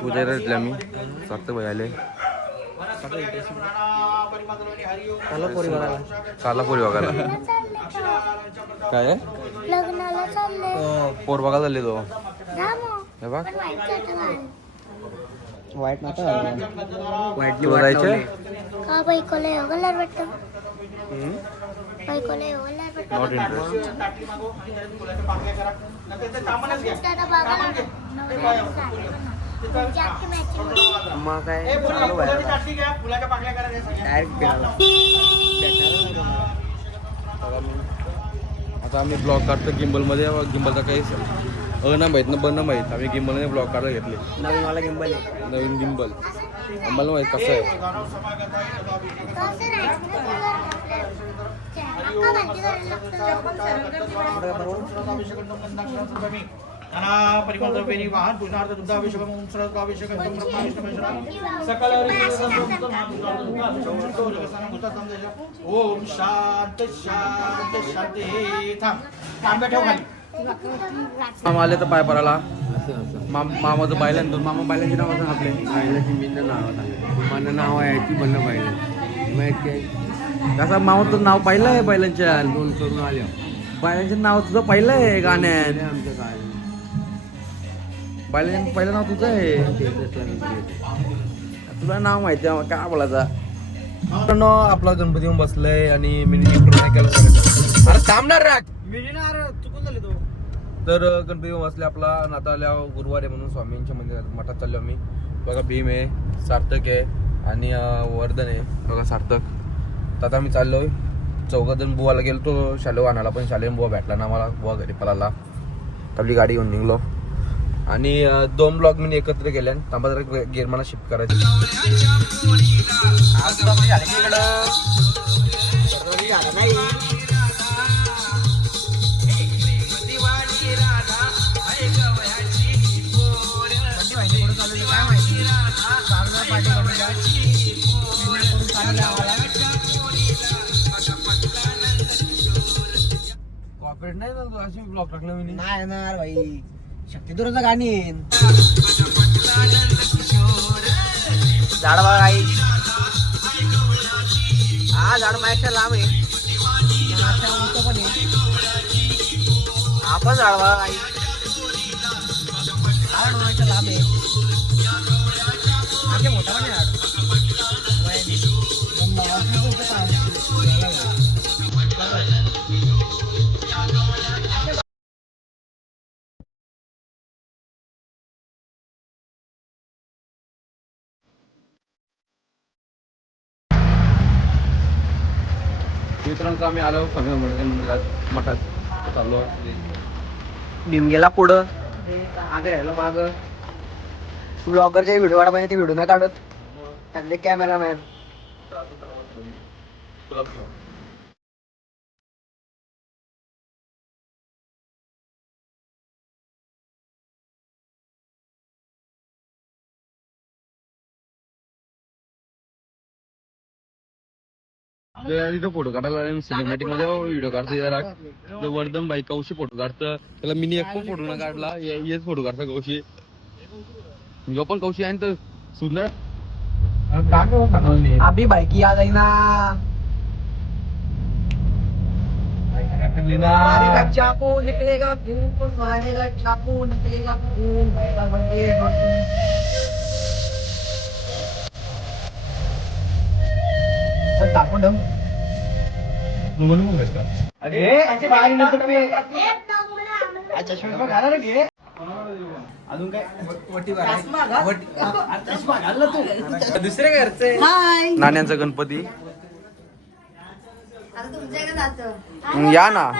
गणपती पूजायला घेतले आम्ही सार्थक भाई आले काला पोरी बघायला काय आहे लग्नाला चालले पोर बघायला झाले तो हे बघ वाईट नव्हतं वाईट तू जायचे का बाईकोला योगाला वाटतं बाईकोला योगाला वाटतं नॉट इंटरेस्ट मग काय डायरेक्ट फिरायला आता आम्ही ब्लॉग काढतो गिम्बलमध्ये गिम्बलचा काही ना माहीत ना बन माहीत आम्ही गिम्बलने ब्लॉग काढायला घेतले नवीन मला गिंबल आहे नवीन गिम्बल आम्हाला माहीत कसं आहे परिमल द्रव्येनी वाहन पूजनार्थ दुग्धाभिषेकम ओम सरस्वतीभिषेकम सकल ओम शांत शांत शांती थांब तांब्या ठेव खाली मामा आले तर पाय पडायला मामाचं पाहिलं दोन मामा पाहिल्याचे नाव असं आपले पाहिल्याची मिंद नाव मला नाव आहे ती म्हणणं पाहिलं माहित काय कसं मामाचं नाव पाहिलं आहे बैलांच्या दोन करून आले बैलांचे नाव तुझं पाहिलं आहे गाण्यात आमच्या काय बैलांचं पहिलं नाव तुझं आहे तुला नाव माहिती आहे काय बोलायचा मित्रांनो आपला गणपती येऊन बसलाय आणि मी अरे थांबणार राख चुकून झाले तो तर गणपती येऊन बसले आपला आता आल्या गुरुवार आहे म्हणून स्वामींच्या मंदिरात मठात चाललो आम्ही बघा भीम आहे सार्थक आहे आणि वर्धन आहे बघा सार्थक तर आता आम्ही चाललोय चौघजण बुवाला गेलो तो शालेव आणायला पण शालेय बुवा भेटला ना मला बुवा घरी पळाला आपली गाडी घेऊन निघलो आणि 2 ब्लॉग मी एकत्र केले थांबा जरा गेअर मला शिफ्ट करायचं कॉपरेट नाही ना तू अशी ब्लॉग टाकलं मी नाही येणार भाई शक्तिदुराचं गाणी झाड बघा आई हा झाड माझ्या लांब आहे उंच पण आहे हा पण झाड बघा आई झाड माझ्या लांब आहे माझ्या मोठा पण आहे झाड मित्रांचं आम्ही आलो मठात चाललो भीम गेला पुढं मागे राहिलं माग ब्लॉगरचे व्हिडिओ काढा पाहिजे ते व्हिडिओ नाही काढत त्यांनी कॅमेरामॅन तिथं फोटो काढायला सिनेमॅटिक मध्ये व्हिडिओ काढतो जरा वर्धन बाई कौशी फोटो काढतं त्याला मिनी एक पण फोटो न काढला हेच फोटो काढता कौशी जो पण कौशी आहे तर सुंदर अभी बाईकी आ गई ना मारेगा चाकू निकलेगा खून मारेगा चाकू निकलेगा खून टाकून ठेव अरे ऐसे बाहेर नंतर चष्मा घाला रे घे अजून काय चष्मा घाल तू दुसरे घरचे नाण्यांचा गणपती या ना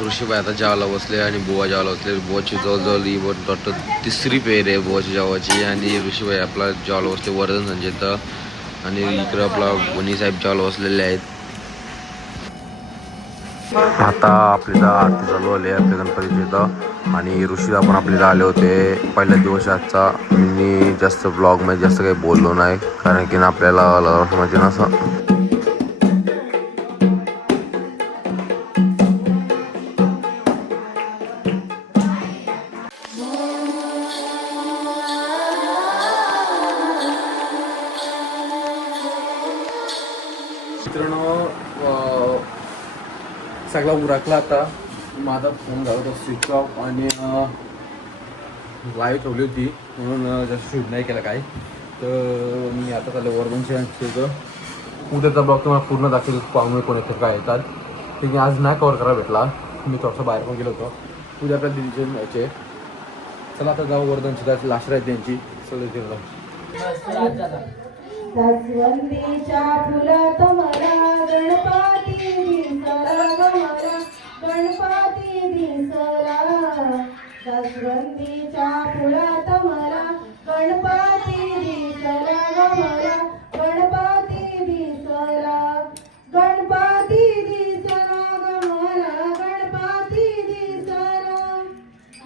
ऋषीबाई आता जेवायला बसले आणि बुवा जेवायला बसले बुवाची जवळजवळ ही वाटतं तिसरी पेर आहे बुवाची जेवाची आणि ऋषीबाई आपला जेवायला बसले वर्धन संजयत आणि इकडे आपला वनी साहेब जेवायला बसलेले आहेत आता आपली आरती चालू आली आहे आपल्या गणपतीची इथं आणि ऋषी आपण आपल्याला आले होते पहिल्या दिवस आजचा मी जास्त ब्लॉगमध्ये जास्त काही बोललो नाही कारण की आपल्याला माहिती नसं सगळा उरकला आता. माझा फोन झाला होता स्विच ऑफ आणि लाईव्ह ठेवली होती म्हणून जास्त शूट नाही केलं काय. तर मी आता चाललं वर्धनच्या उद्याचा ब्लॉग तुम्हाला पूर्ण दाखवेल. पाहुणे कोण येतात काय येतात ते मी आज नाही कवर करायला भेटला. मी थोडंसं बाहेर पण गेलो होतो. उद्या आपल्या दिदीचे यायचे. चला आता जाऊ वर्धनची त्याची लास्ट राहते त्यांची सगळं गेलो. जास्वंदीच्या फुलात मला गणपती दिसला ग मला गणपती दिसला. जास्वंदीच्या फुलात मला गणपती दिसला ग मला गणपती दिसला. गणपती दिसला ग मला गणपती दिसला.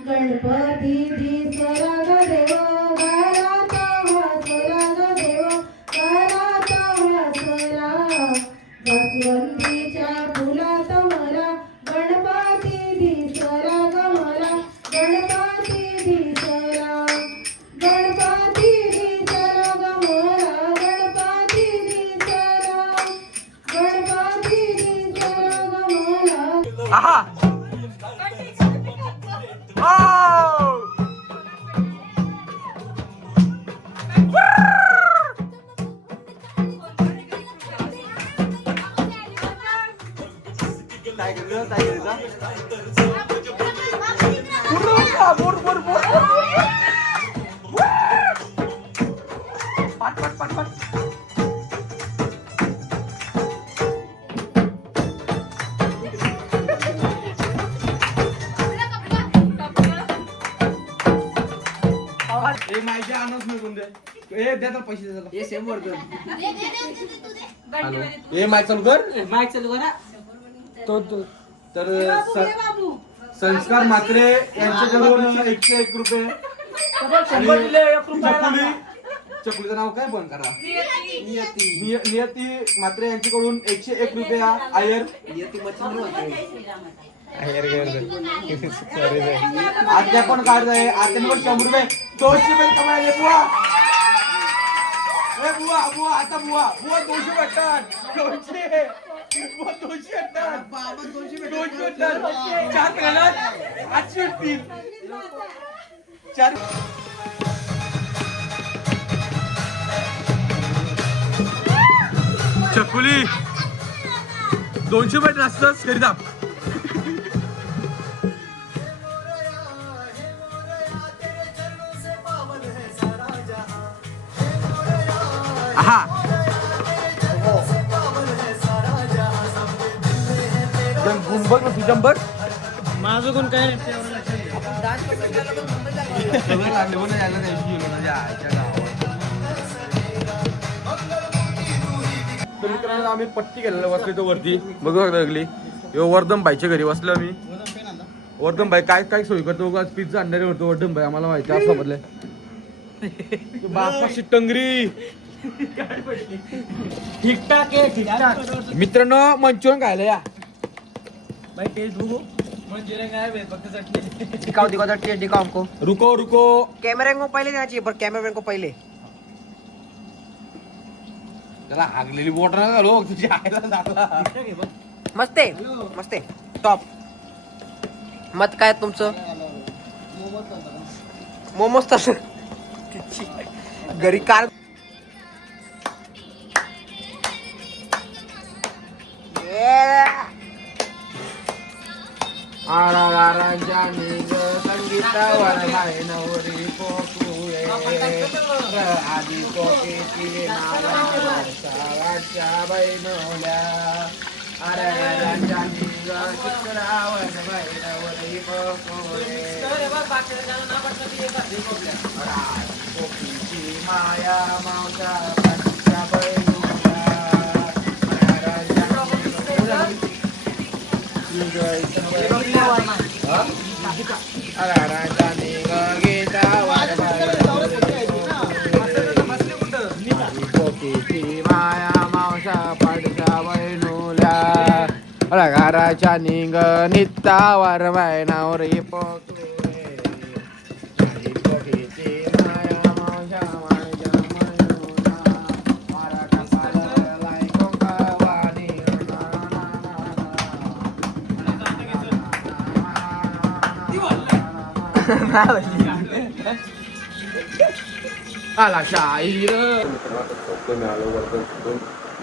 गणपती दिसला ग देव घरात वासला ग देव घरात वासला. जास्वंदीच्या फुलात मला गणपती दिसला ग मला गणपती दिसला. गणपती दिसला ग मला गणपती दिसला. गणपती दिसला ग मला. माझ्या आणच निघून दे. ए दे तर पैसे दे. हे सेम वर्धन. हॅलो ए माय चालू कर. माईक चालू करा. तर संस्कार म्हात्रे यांच्याकडून 101 रुपये. आणि चकुलीचं नाव काय पण करा. नियती म्हात्रे यांच्याकडून 101 रुपया. आयर आत्या पण काढत आहे. आत्यांवर 100 रुपये 200 रुपये कमायले. बुवा ए बुवा बुवा आता बुवा 200 भेटतात. 200 भेटतात. 4 महिन्यात 800 भेटतील. 4 चकुली 200 भेटत असतंच घरी दाब. हा गुंबग ना तुझ्या बघ माझं कोण काय तर मित्रांनो आम्ही पट्टी केलेलं बसलो तो वरती बघू लागली. वर्धन भाईच्या घरी बसलो आम्ही. वर्धन भाई काय काय सोयी करतो. पिझ्झा अंडारे करतो वर्धन भाई. आम्हाला माहिती आहे असं बदले बापाची टंगरी. ठीकठाक आहे ठीकठाक. मित्रांनो मंचुरियन खायला या. भाई टेस्ट बघू. मंचुरियन काय फक्त चटणी. दिखाओ दिखाओ टेस्ट दिखाओ हमको. रुको रुको कैमरे को पहले देना चाहिए पर कैमरामैन को पहले. त्याला हागलेली बोट ना घालो तुझ्या आईला लागला. मस्त आहे मस्त आहे टॉप. मत काय तुमचं. मोमोज तसं घरी कार. संगीतावर हाय नवरी पोकुळे आधी पोकेची नावाच्या बैनोल्या. अरे राजांनी चित्रावर बैनवरी पोकुळे पोकीची माया मावच्या पंच्या बैनोल्या. माया मावसा पडच्या वैनुल्या. घराच्या निंग नित्तावर वैनावर पोकुळे माया मावसा माझ्या वैनुल्या. मराठा पालय कोंकावानी आला शाहीर मी आलो करतो.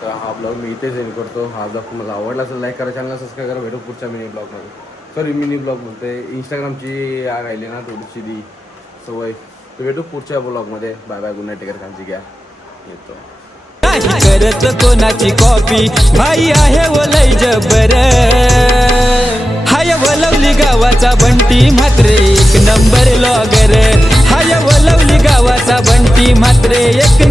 तर हा ब्लॉग मी इथेच एंड करतो. हा ब्लॉग तुम्हाला आवडला असेल लाईक करा, चॅनलला सबस्क्राईब करा. भेटू पुढच्या मिनी ब्लॉगमध्ये. सॉरी मिनी ब्लॉग म्हणते, इंस्टाग्रामची राहिली ना थोडीशी ती सवय. तर भेटू पुढच्या ब्लॉगमध्ये. Bye bye, good night, take care काळजी घ्या. येतो. नाही करत कोणाची कॉपी, भाई आहे ओलई जबर. हाय वलवली गावाचा बंटी म्हात्रे एक नंबर लॉगर. हाय वलवली गावाचा बंटी म्हात्रे एक